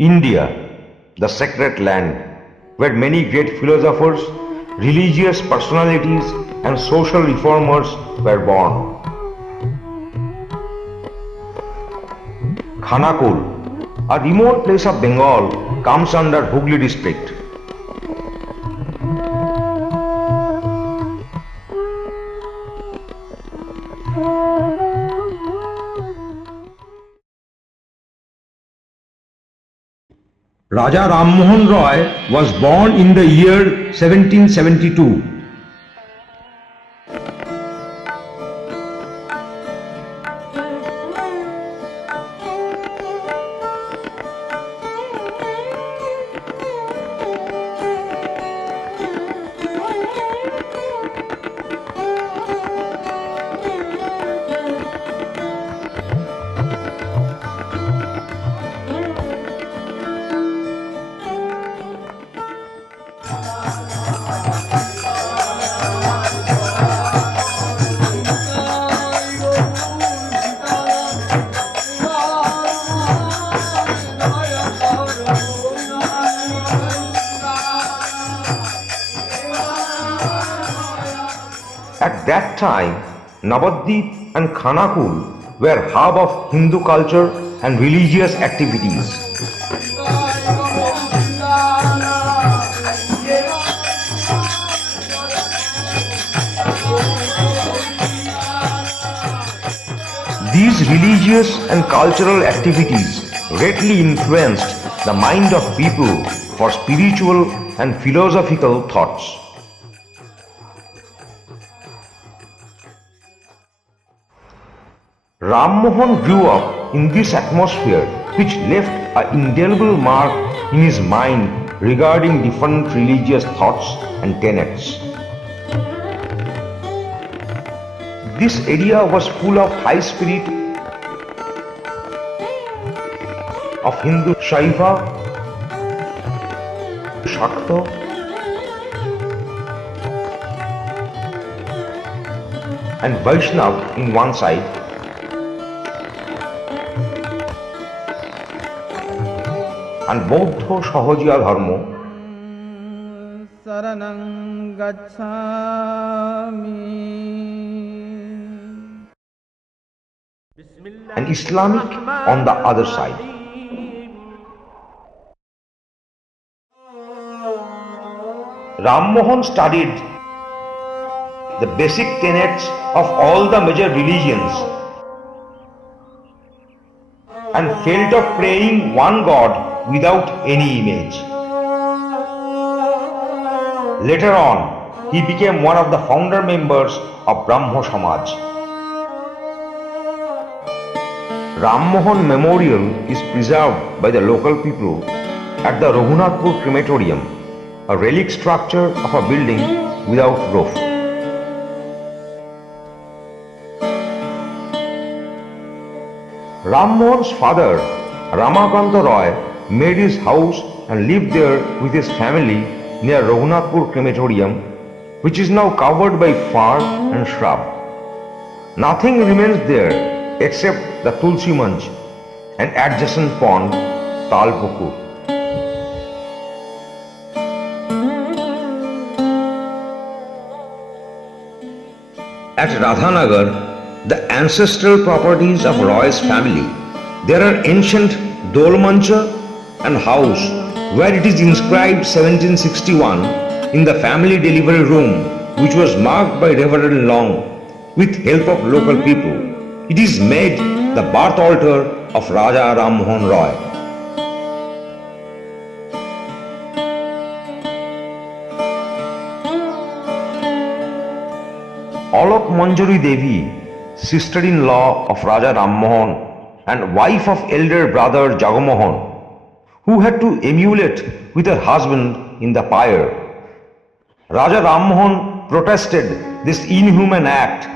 India, the sacred land, where many great philosophers, religious personalities, and social reformers were born. Khanakul, a remote place of Bengal, comes under Hooghly district. Raja Ram Mohan Roy was born in the year 1772. At that time, Navadvip and Khanakul were hub of Hindu culture and religious activities. These religious and cultural activities greatly influenced the mind of people for spiritual and philosophical thoughts. Ram Mohan grew up in this atmosphere which left an indelible mark in his mind regarding different religious thoughts and tenets. This area was full of high spirit of Hindu Shaiva, Shakta, and Vaishnav in one side, and Bauddha Sahajiya Dharma, Saranang gacchami. and Islamic on the other side. Ram Mohan studied the basic tenets of all the major religions and felt of praying one God without any image. Later on, he became one of the founder members of Brahmo Samaj. Ram Mohan Memorial is preserved by the local people at the Raghunathpur Crematorium, a relic structure of a building without roof. Ram Mohan's father, Ramakanta Roy, made his house and lived there with his family near Raghunathpur Crematorium, which is now covered by fern and shrub. Nothing remains there except the Tulsi Manch and adjacent pond, Talpukur. At Radhanagar, the ancestral properties of Roy's family, there are ancient Dolmancha and house where it is inscribed 1761 in the family delivery room, which was marked by Reverend Long with help of local people. It is made the birth altar of Raja Ram Mohan Roy. Alok Manjari Devi, sister-in-law of Raja Ram Mohan and wife of elder brother Jagamohan, who had to emulate with her husband in the pyre. Raja Ram Mohan protested this inhuman act.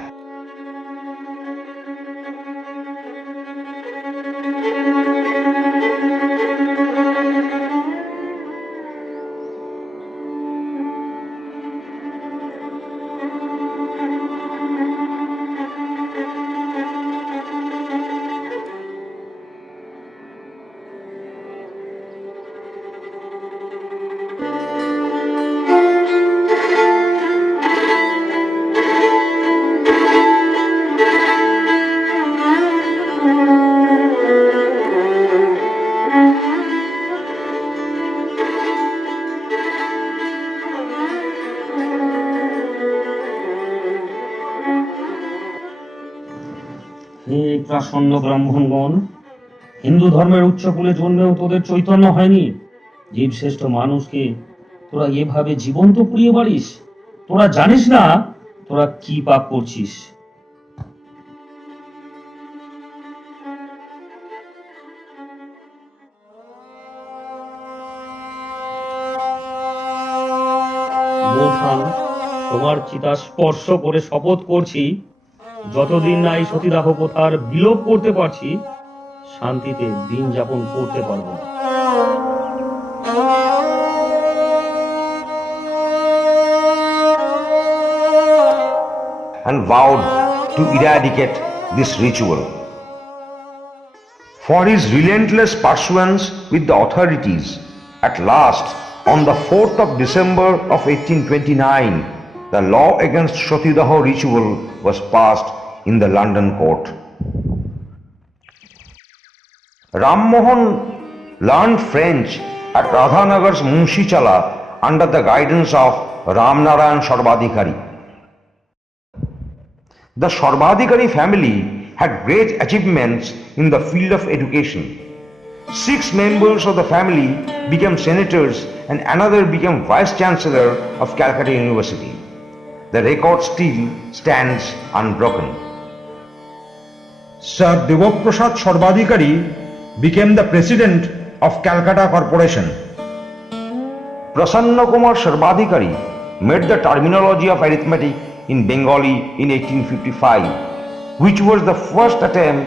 শূন্য ব্রাহ্মণগণ, হিন্দু ধর্মের উচ্চকুলে জন্মেও তোদের চৈতন্য হয়নি? জীবশ্রেষ্ঠ মানুষকে তোরা এভাবে জীবন্ত পুড়িয়ে মারিস? তোরা জানিস না তোরা কি পাপ করছিস? বোঠান, তোমার চিতা স্পর্শ করে শপথ করছি, যতদিন না এই সতীদাহ প্রথার বিলোপ করতে পারছি, শান্তিতে দিন যাপন করতে পারবো না। And vowed to eradicate this ritual. For his relentless pursuance with the authorities, at last, on the 4th of December of 1829, the law against Shotidaho ritual was passed in the London court. Ram Mohan learned French at Radhanagar's Munshichala under the guidance of Ramnarayan Sarvadikari. The Sarvadikari family had great achievements in the field of education. 6 members of the family became senators and another became vice chancellor of Calcutta University. The record still stands unbroken. Sir Devoprasad Sarvadikari became the president of Calcutta Corporation. Prasanna Kumar Sarvadikari made the terminology of arithmetic in Bengali in 1855, which was the first attempt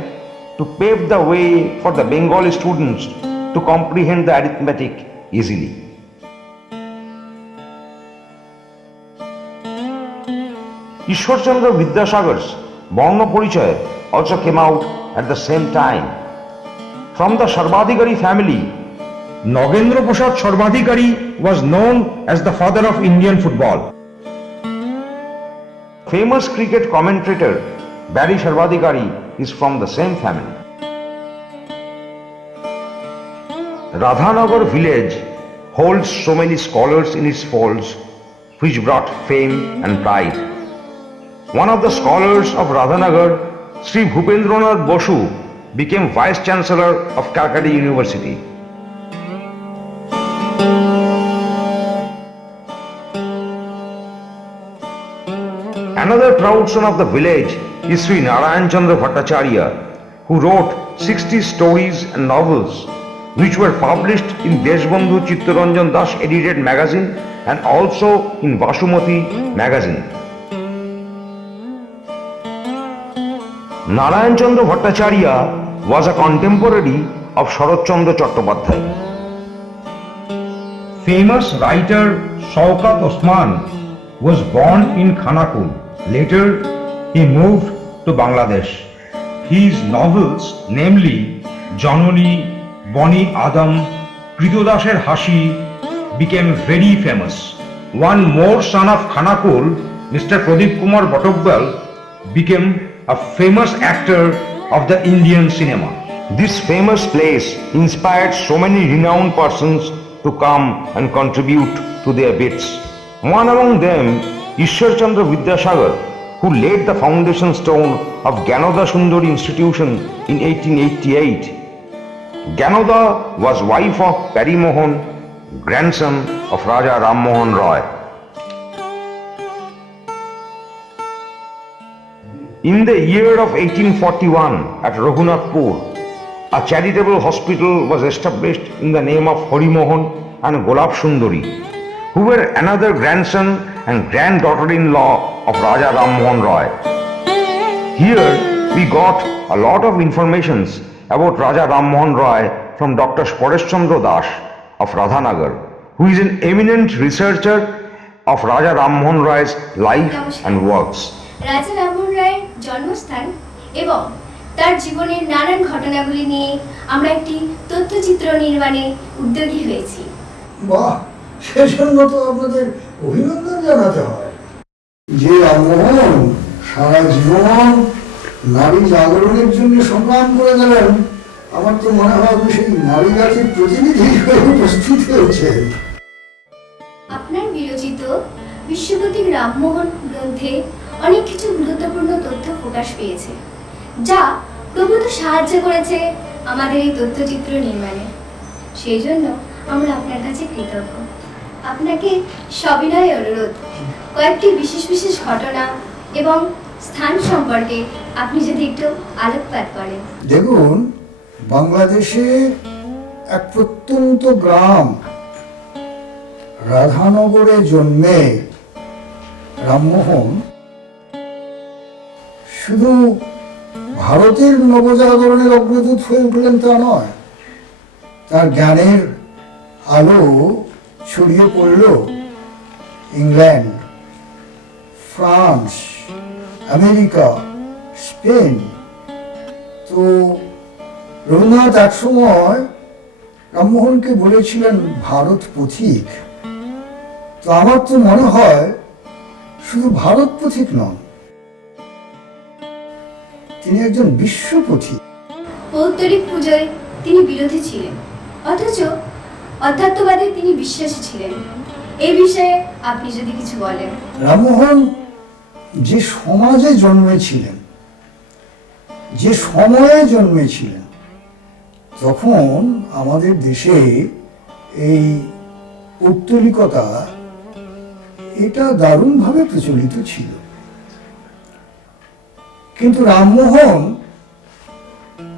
to pave the way for the Bengali students to comprehend the arithmetic easily. Ishwar Chandra Vidyasagar's Varna Porichaya also came out at the same time. From the Sarvadikari family, Nagendra Prasad Sarvadikari was known as the father of Indian football. famous cricket commentator Barry Sarvadikari is from the same family. Radhanagar village holds so many scholars in its folds, which brought fame and pride. One of the scholars of Radhanagar, Sri Bhupendranath Bosu, became Vice Chancellor of Calcutta University. Another proud son of the village is Sri Narayan Chandra Bhattacharya, who wrote 60 stories and novels, which were published in Deshbandhu Chittaranjan Das edited magazine and also in Vasumati magazine. Narayan Chandra Bhattacharya was a contemporary of Sharat Chandra Chattopadhyay. Famous writer Shaukat Osman was born in Khanakul. Later, he moved to Bangladesh. His novels, namely Janoni, Bani Adam, Kritodasher Hashi, became very famous. One more son of Khanakul, Mr. Pradeep Kumar Bhattogbal, became a famous actor of the Indian cinema. This famous place inspired so many renowned persons to come and contribute to their bits. One among them, Ishwar Chandra Vidyasagar, who laid the foundation stone of Gyanoda Sundari Institution in 1888. Gyanoda was wife of Pari Mohan, grandson of Raja Ram Mohan Roy. In the year of 1841 at Raghunathpur, a charitable hospital was established in the name of Hari Mohan and Golab Sundari, who were another grandson and granddaughter-in-law of Raja Ram Mohan Roy. Here we got a lot of informations about Raja Ram Mohan Roy from Dr. Paresh Chandra Das of Radhanagar, who is an eminent researcher of Raja Ram Mohan Roy's life and works. রাজা রামমোহন রায়ের জন্মস্থান এবং তার জীবনের নানান ঘটনাগুলি নিয়ে আমরা একটি তথ্যচিত্র নির্মাণে উদ্যোগী হয়েছি। বাহ, সেজন্য তো আপনাদের অভিনন্দন জানাতে হয়। যে রামমোহন সারা জীবন নারী জাগরণের জন্য সংগ্রাম করে গেলেন, আমার তো মনে হয় সেই নারী জাতির প্রতিনিধি হয়ে উপস্থিত হয়েছে। আপনার বিরচিত বিশ্বপ্রতীক রামমোহন গ্রন্থে অনেক কিছু গুরুত্বপূর্ণ তথ্য প্রকাশ পেয়েছে, যা প্রভু তো সাহায্য করেছে আমাদের এই তথ্যচিত্র নির্মাণে। সেই জন্য আমরা আপনার কাছে কৃতজ্ঞ। আপনাকে সবিনয় অনুরোধ, কয়েকটি বিশেষ বিশেষ ঘটনা এবং স্থান সম্পর্কে আপনি যদি একটু আলোকপাত করেন। দেখুন, বাংলাদেশে এক প্রত্যন্ত গ্রাম রাধানগরে জন্মে রামমোহন শুধু ভারতের নবজাগরণের অগ্রদূত হয়ে উঠলেন তা নয়, তার জ্ঞানের আলো ছড়িয়ে পড়ল ইংল্যান্ড, ফ্রান্স, আমেরিকা, স্পেন। তো রবীন্দ্রনাথ এক সময় রামমোহনকে বলেছিলেন ভারত পথিক। তো আমার তো মনে হয় শুধু ভারত পথিক নন, তিনি একজন বিশ্ব পথিক। পৌত্তলিক পুজোয় তিনি বিরোধী ছিলেন, অথচ অধ্যাত্মবাদে তিনি বিশ্বাসী ছিলেন। এই বিষয়ে আপনি যদি কিছু বলেন। রামমোহন যে সমাজে জন্মেছিলেন, যে সময়ে জন্মেছিলেন, তখন আমাদের দেশে এই পৌত্তলিকতা এটা দারুণভাবে প্রচলিত ছিল। কিন্তু রামমোহন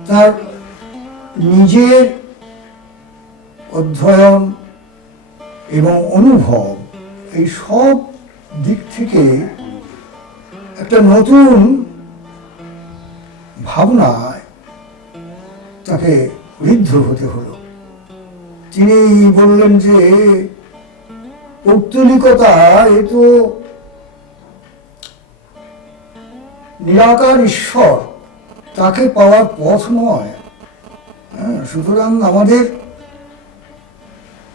তার নিজের অধ্যয়ন এবং অনুভব এই সব দিক থেকে একটা নতুন ভাবনায় তাকে ঋদ্ধ হতে হলো। তিনি বললেন যে পৌত্তলিকতা এ তো নিরাকার ঈশ্বর, তাকে পাওয়ার পথ নয়। সুতরাং আমাদের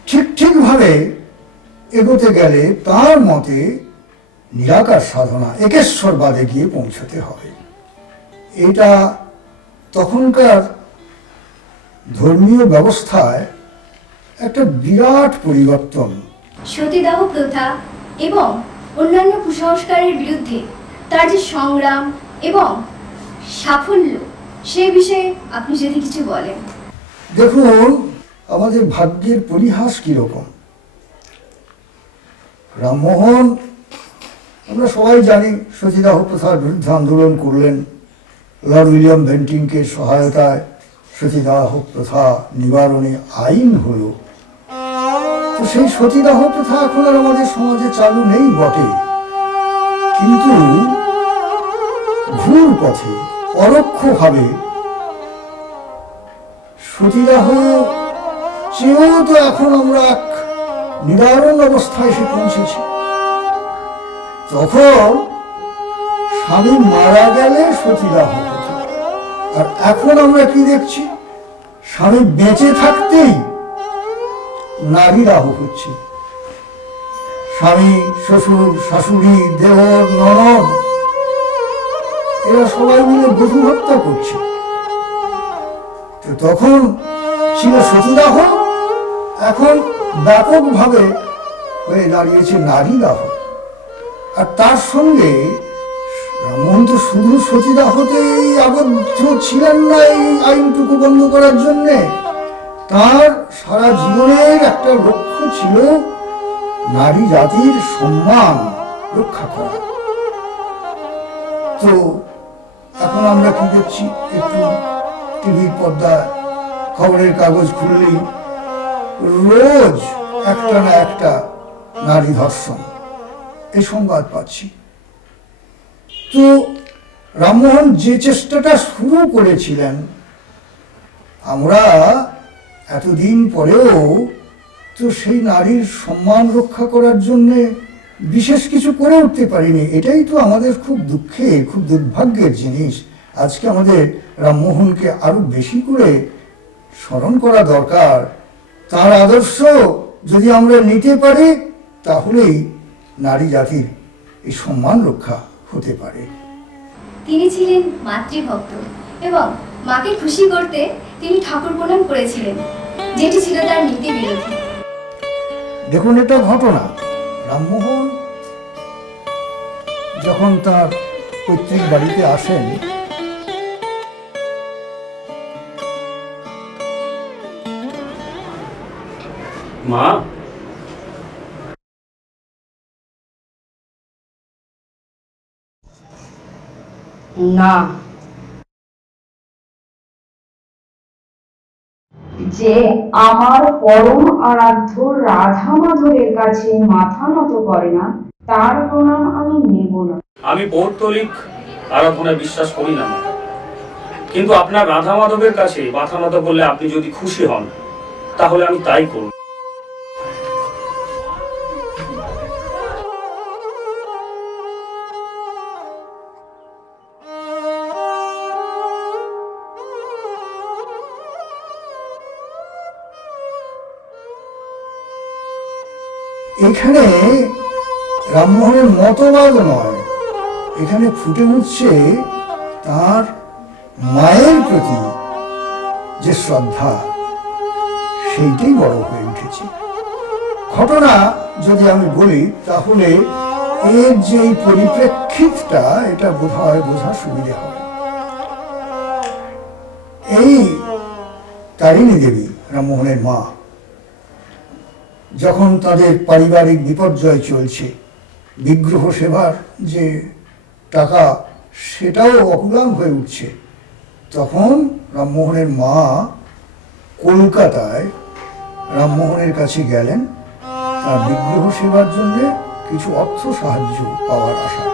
ঠিকভাবে এগোতে গেলে তার মতে নিরাকার সাধনা, একেশ্বরবাদে গিয়ে পৌঁছতে হবে। এটা তখনকার ধর্মীয় ব্যবস্থায় একটা বিরাট পরিবর্তন। সতীদাহ প্রথা এবং অন্যান্য কুসংস্কারের বিরুদ্ধে তার যে সংগ্রাম এবং সাফল্য, সে বিষয়ে আপনি যদি কিছু বলেন। দেখুন, আমাদের ভাগ্যের পরিহাস কিরকম। রামমোহন, আমরা সবাই জানি, সতীদাহ প্রথার বিরুদ্ধে আন্দোলন করলেন। লর্ড উইলিয়াম বেন্টিংকের সহায়তায় সতীদাহ প্রথা নিবারণে আইন হলো। তো সেই সতীদাহ প্রথা এখন আর আমাদের সমাজে চালু নেই বটে, কিন্তু ভুল পথে পরোক্ষভাবে সতীদাহ চেয়েও তো এখন আমরা এক নিবারণ অবস্থায় এসে পৌঁছেছি। তখন স্বামী মারা গেলে সতীদাহ হতো, আর এখন আমরা কি দেখছি, স্বামী বেঁচে থাকতেই নারী দাহ হচ্ছে। স্বামী, শ্বশুর, শাশুড়ি, দেওর, ননদ এরা সবাই মিলে বধূ হত্যা করছে। তো তখন ছিল সতীদাহ, এখন ব্যাপকভাবে হয়ে দাঁড়িয়েছে নারী দাহ। আর তার সঙ্গে রামমোহন তো শুধু সতীদাহতেই আবদ্ধ ছিলেন না এই আইনটুকু বন্ধ করার জন্যে। তার সারা জীবনের একটা লক্ষ্য ছিল নারী জাতির সম্মান রক্ষা করা। তো এখন আমরা কি দেখছি, একটু টিভির পর্দায় খবরের কাগজ খুললেই রোজ একটা না একটা নারী ধর্ষণ এই সংবাদ পাচ্ছি। তো রামমোহন যে চেষ্টাটা শুরু করেছিলেন, আমরা এতদিন পরেও তো সেই নারীর সম্মান রক্ষা করার জন্য বিশেষ কিছু করে উঠতে পারিনি। এটাই তো আমাদের খুব দুঃখের, খুব দুর্ভাগ্যের জিনিস। আজকে আমাদের রামমোহনকে আরো বেশি করে স্মরণ করা দরকার। তার আদর্শ যদি আমরা নিতে পারি, তাহলেই নারী জাতির এই সম্মান রক্ষা হতে পারে। তিনি ছিলেন মাতৃভক্ত এবং মাকে খুশি করতে তিনি ঠাকুর প্রণাম করেছিলেন, যেটি ছিল তার নীতি বিরোধী। দেখুন, এটা ঘটনা, রামমোহন যখন তার পৈতৃক বাড়িতে আসেন, মা, না, যে আমার পরম আরাধ্য রাধা মাধবের কাছে মাথা নত করে না, তার প্রণাম আমি নেব না। আমি পৌত্তলিক আরাধনায় বিশ্বাস করি না মা। কিন্তু আপনার রাধা মাধবের কাছে মাথা নত করলে আপনি যদি খুশি হন, তাহলে আমি তাই করব। এখানে রামমোহনের মতবাদ নয়, এখানে ফুটে উঠছে তার মায়ের প্রতি যে শ্রদ্ধা, সেইটাই বড় হয়ে উঠেছে। ঘটনা যদি আমি বলি তাহলে এর যে পরিপ্রেক্ষিতটা, এটা বোধহয় বোঝা সুবিধা হবে। এই তারিণী দেবী, রামমোহনের মা, যখন তাদের পারিবারিক বিপর্যয় চলছে, বিগ্রহ সেবার যে টাকা সেটাও অকুলান হয়ে উঠছে, তখন রামমোহনের মা কলকাতায় রামমোহনের কাছে গেলেন তার বিগ্রহ সেবার জন্য কিছু অর্থ সাহায্য পাওয়ার আশায়।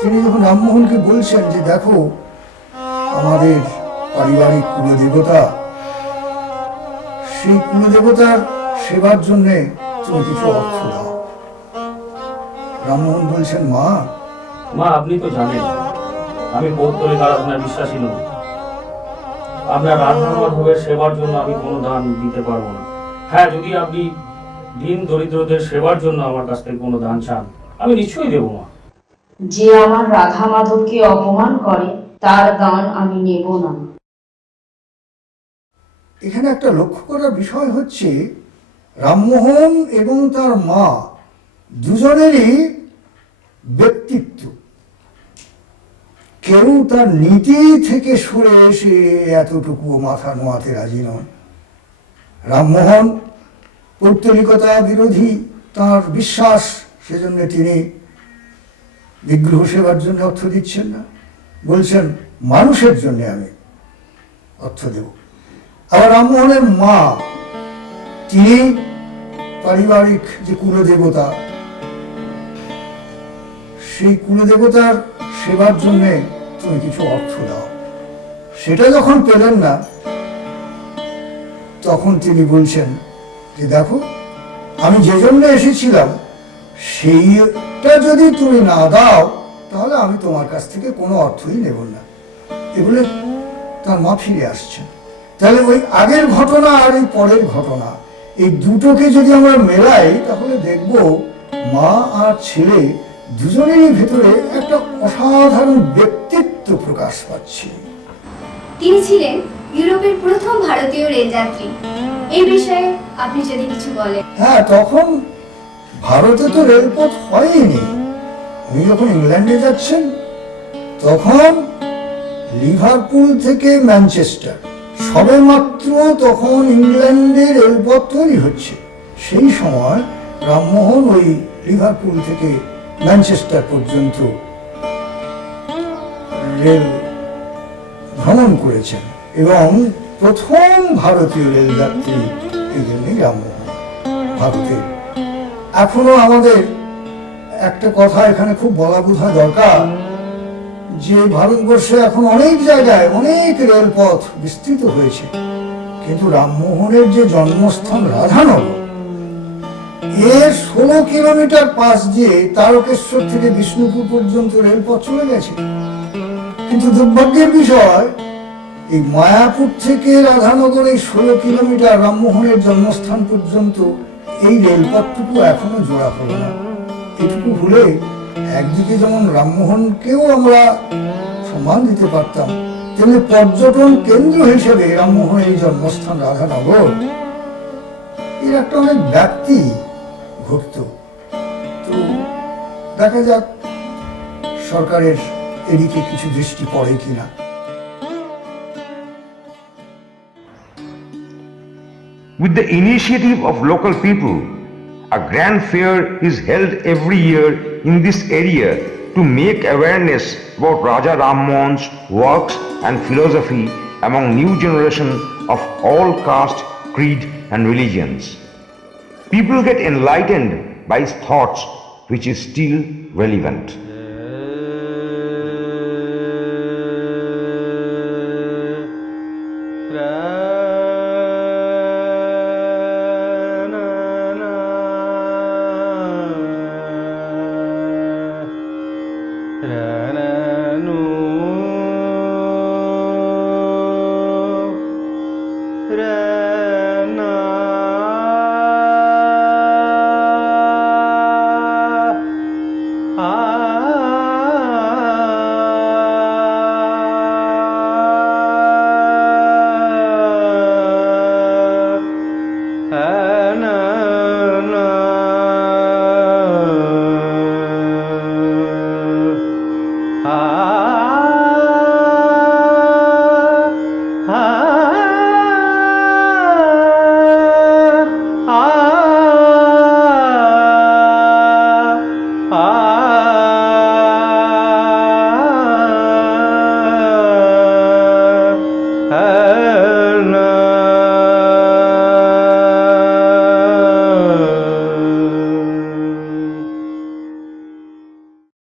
তিনি যখন রামমোহনকে বলছেন যে দেখো, আমাদের পারিবারিক কুলদেবতা, সেই কুলদেবতার সেবার জন্য তুমি কিছু অর্থ দাও। রামমোহন বলছেন, মা, আপনি তো জানেন আমি পৌত্তলিক আরাধনায় বিশ্বাসী নই। আপনার রাধা মাধবের সেবার জন্য আমি কোনো দান দিতে পারবো না। হ্যাঁ, যদি আপনি দিন দরিদ্রদের সেবার জন্য আমার কাছ থেকে কোনো দান চান, আমি নিশ্চয়ই দেবো মা। যে আমার রাধা মাধবকে অপমান করে, তার দান আমি নেব না। এখানে একটা লক্ষ্য করার বিষয় হচ্ছে রামমোহন এবং তার মা দুজনেরই ব্যক্তিত্ব। কেউ তার নীতি থেকে সরে এসে এতটুকু মাথা নোয়াতে রাজি নয়। রামমোহন পৌত্তলিকতা বিরোধী, তার বিশ্বাস, সেজন্য তিনি বিগ্রহ সেবার জন্য অর্থ দিচ্ছেন না, বলছেন মানুষের জন্য আমি অর্থ দেব। আবার রামমোহনের মা, তিনি পারিবারিক যে কুলদেবতা, সেই কুলদেবতার সেবার জন্য তুমি কিছু অর্থ দাও। সেটা যখন পেলেন না, তখন তিনি বলছেন যে দেখো, আমি যে জন্য এসেছিলাম সেইটা যদি তুমি না দাও, তাহলে আমি তোমার কাছ থেকে কোনো অর্থই নেব না। এগুলো তার মা ফিরে আসছেন। তাহলে ওই আগের ঘটনা আর এই পরের ঘটনা, এই দুটোকে যদি আমরা মেলাই, তাহলে দেখব মা আর ছেলে দুজনেরই ভেতরে একটা অসাধারণ ব্যক্তিত্ব প্রকাশ পাচ্ছে। তিনি ছিলেন ইউরোপের প্রথম ভারতীয় রেলযাত্রী। এই বিষয়ে আপনি যদি কিছু বলেন। হ্যাঁ, তখন ভারতে তো রেলপথ হয়নি। উনি যখন ইংল্যান্ডে যাচ্ছেন, তখন লিভারপুল থেকে ম্যানচেস্টার সবে মাত্র তখন ইংল্যান্ডে রেলপথ তৈরি হচ্ছে। সেই সময় রামমোহন ওই লিভারপুল থেকে ম্যানচেস্টার পর্যন্ত রেল ভ্রমণ করেছেন এবং প্রথম ভারতীয় রেলযাত্রী এই জন্যই রামমোহন ভারতে। এখনো আমাদের একটা কথা এখানে খুব বলা বোঝা দরকার, যে ভারতবর্ষে এখন অনেক জায়গায় অনেক রেলপথ বিস্তৃত হয়েছে, কিন্তু রামমোহনের যে জন্মস্থান রাধানগর, এর 16 কিলোমিটার পাশ দিয়ে তারকেশ্বর থেকে বিষ্ণুপুর পর্যন্ত রেলপথ চলে গেছে। কিন্তু দুর্ভাগ্যের বিষয়, এই মায়াপুর থেকে রাধানগর এই 16 কিলোমিটার রামমোহনের জন্মস্থান পর্যন্ত এই রেলপথটুকু এখনো জোড়া হলো না। এটুকু হলে একদিকে যেমন রামমোহনকেও আমরা সম্মান দিতে পারতাম, তেমনি পর্যটন কেন্দ্র হিসেবে রামমোহনের এই জন্মস্থান রাধানগর, এর একটা অনেক ব্যাপ্তি ঘটত। তো দেখা যাক সরকারের এদিকে কিছু দৃষ্টি পড়ে কিনা। With the initiative of local people, a grand fair is held every year in this area to make awareness about Raja Ram Mohan's works and philosophy among new generation of all caste, creed and religions. People get enlightened by his thoughts, which is still relevant. Ra